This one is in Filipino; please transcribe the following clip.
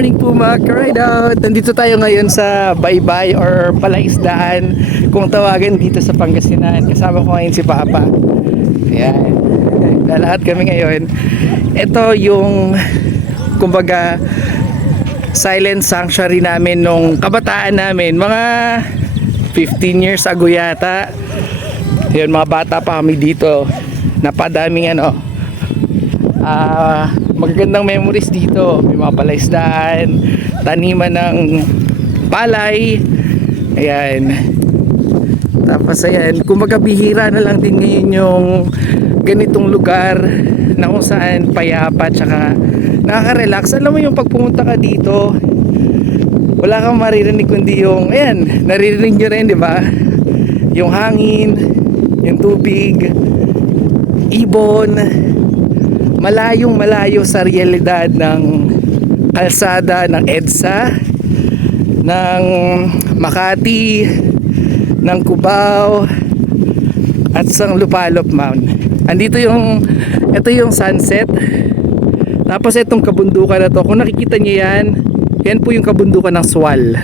morning po mga ka-ride out. Nandito tayo ngayon sa Baybay or Palaisdaan kung tawagan dito sa Pangasinan. Kasama ko ngayon si Papa. Ayan. Lalahat kami ngayon. Ito yung kumbaga silent sanctuary namin nung kabataan namin. Mga 15 years ago yata. Yun, mga bata pa kami dito. Napadaming magagandang memories dito. May mga palaisdaan, taniman ng palay. Ayan. Tapos ayan, kumbaga bihira na lang din ngayon yung ganitong lugar na kung saan payapa tsaka nakaka-relax. Alam mo yung pag pumunta ka dito, wala kang maririnig kundi yung, ayan, naririnig nyo rin, di ba? Yung hangin, yung tubig, ibon, malayong malayo sa realidad ng kalsada ng EDSA, ng Makati, ng Cubao at sa Lupalop Mount. Ito yung sunset. Tapos itong kabundukan na to, kung nakikita niyo yan, yan po yung kabundukan ng Sual.